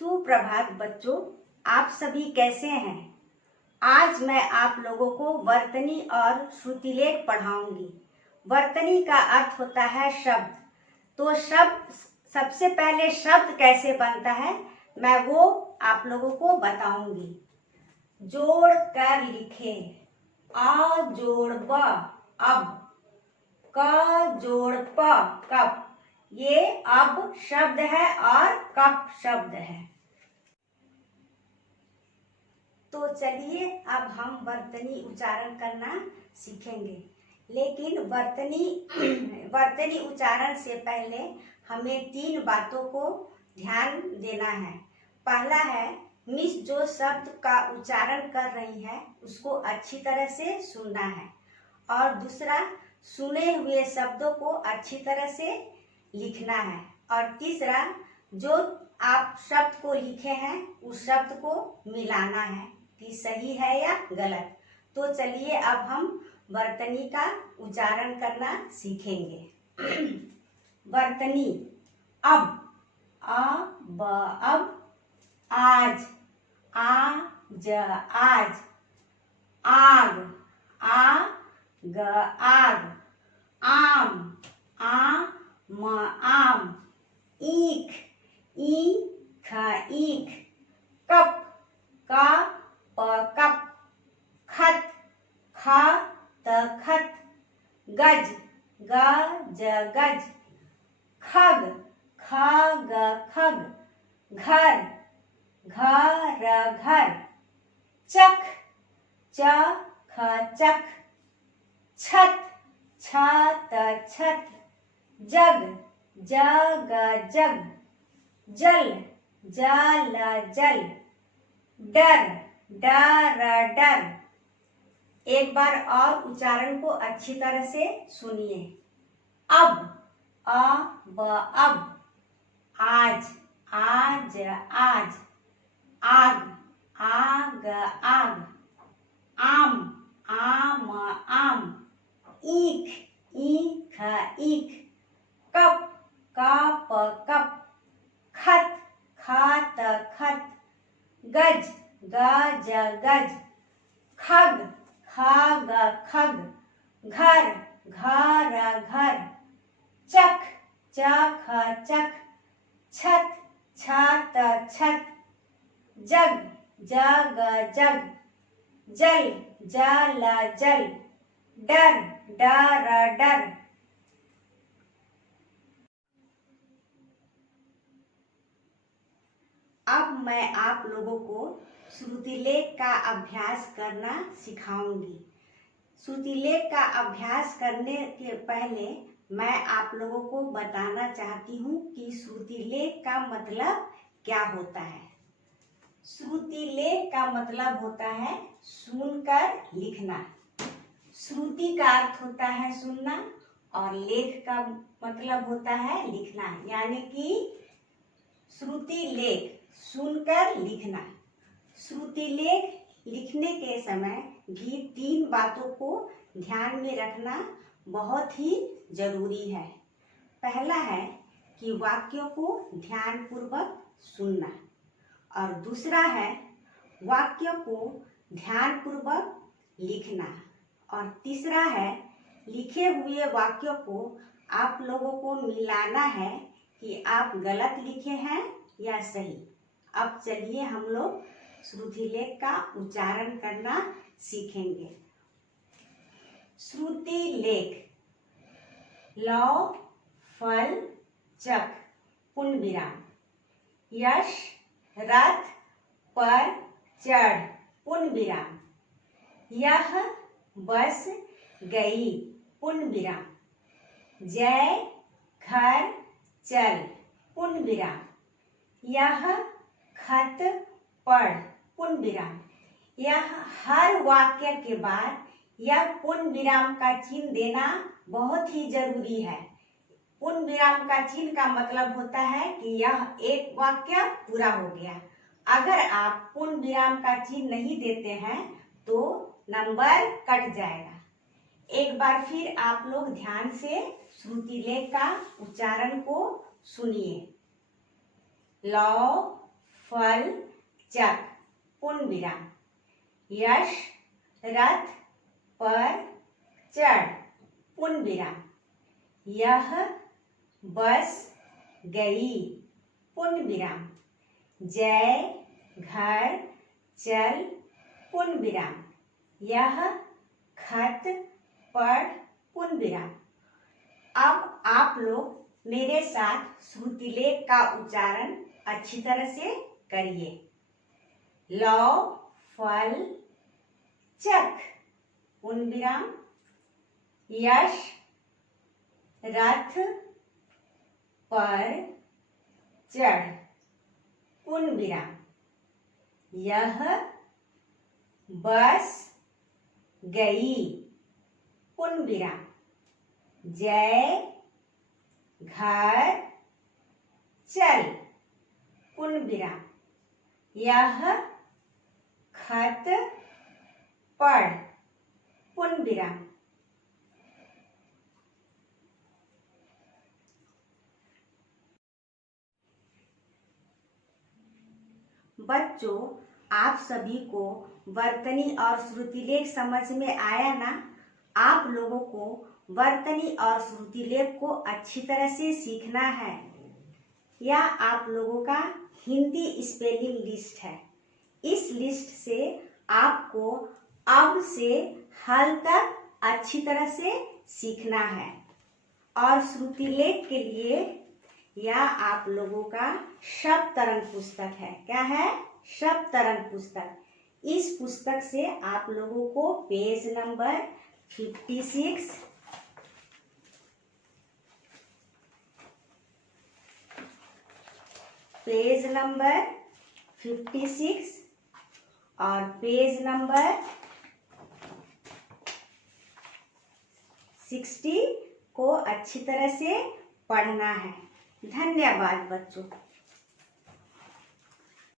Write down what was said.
सुप्रभात बच्चों, आप सभी कैसे हैं। आज मैं आप लोगों को वर्तनी और श्रुतिलेख पढ़ाऊंगी। वर्तनी का अर्थ होता है शब्द। तो शब्द सबसे पहले शब्द कैसे बनता है मैं वो आप लोगों को बताऊंगी। जोड़ कर लिखे, आ जोड़ ब अब, क जोड़ प कप। ये अब शब्द है और कप शब्द है। तो चलिए अब हम वर्तनी उच्चारण करना सीखेंगे। लेकिन वर्तनी उच्चारण से पहले हमें 3 बातों को ध्यान देना है। पहला है, मिस जो शब्द का उच्चारण कर रही है उसको अच्छी तरह से सुनना है। और दूसरा, सुने हुए शब्दों को अच्छी तरह से लिखना है। और तीसरा, जो आप शब्द को लिखे हैं उस शब्द को मिलाना है कि सही है या गलत। तो चलिए अब हम वर्तनी का उच्चारण करना सीखेंगे। वर्तनी, अब, आ ब अब, आज, आज, आज, आग, आ ग आग, आम, आम, आम, ईख, ईख, ईख, कप, का प कप, खत, खा त खत, गज, गज गज, खग, खग खग, घर, घर घर, चख, चख चख, छत, छत छत, जग, जग जग, जल, जल जल, डर, डर डर। एक बार और उच्चारण को अच्छी तरह से सुनिए। अब, अब, अब, आज, आज, आज, आग, आग, आग, आम, आम, आम, ईख, ईख, ईख, कप, कप, कप, खत, खत, खत, गज, गज गज, खग, खग खग, घर, घर घर, चख, चख चख, छत, छत छत, जग, जग जग, जल, जल जल, डर, डर डर। अब मैं आप लोगों को श्रुतिलेख का अभ्यास करना सिखाऊंगी। श्रुतिलेख का अभ्यास करने के पहले मैं आप लोगों को बताना चाहती हूँ कि श्रुतिलेख का मतलब क्या होता है। श्रुतिलेख का मतलब होता है सुनकर लिखना। श्रुति का अर्थ होता है सुनना और लेख का मतलब होता है लिखना, यानी कि श्रुतिलेख सुनकर लिखना। श्रुतिलेख लिखने के समय भी 3 बातों को ध्यान में रखना बहुत ही जरूरी है। पहला है कि वाक्यों को ध्यानपूर्वक सुनना, और दूसरा है वाक्यों को ध्यानपूर्वक लिखना, और तीसरा है लिखे हुए वाक्यों को आप लोगों को मिलाना है कि आप गलत लिखे हैं या सही। अब चलिए हम लोग श्रुतिलेख का उच्चारण करना सीखेंगे। श्रुतिलेख, लौ फल चक पूर्ण विराम, यश रथ पर चढ़ पूर्ण विराम, यह बस गई पूर्ण विराम, जय घर चल पूर्ण विराम, यह खत पढ़ पूर्ण विराम। यह हर वाक्य के बाद यह पूर्ण विराम का चिन्ह देना बहुत ही जरूरी है। पूर्ण विराम का चिन्ह का मतलब होता है कि यह एक वाक्य पूरा हो गया। अगर आप पूर्ण विराम का चिन्ह नहीं देते हैं तो नंबर कट जाएगा। एक बार फिर आप लोग ध्यान से श्रुतिलेख का उच्चारण को सुनिए। लौ फल चक पूर्ण विराम। यश रथ पर चढ़ पूर्ण विराम। यह बस गई पूर्ण विराम। जय घर चल पूर्ण विराम। यह खत पढ़ पूर्ण विराम। अब आप लोग मेरे साथ श्रुतिलेख का उच्चारण अच्छी तरह से करिए। लौ फल चक पूर्ण विराम। यश रथ पर चढ़ पूर्ण विराम। यह बस गई पूर्ण विराम। जय घर चल पूर्ण विराम। यह खत पढ़ पूर्ण विराम। बच्चों, आप सभी को वर्तनी और श्रुतिलेख समझ में आया ना? आप लोगों को वर्तनी और श्रुतिलेख को अच्छी तरह से सीखना है। यह आप लोगों का हिंदी स्पेलिंग लिस्ट है। इस लिस्ट से आपको अब से हल तक अच्छी तरह से सीखना है। और श्रुतिलेख के लिए यह आप लोगों का शब्द तरंग पुस्तक है। क्या है? शब्द तरंग पुस्तक। इस पुस्तक से आप लोगों को पेज नंबर 56, पेज नंबर 56 और पेज नंबर 60 को अच्छी तरह से पढ़ना है। धन्यवाद बच्चों।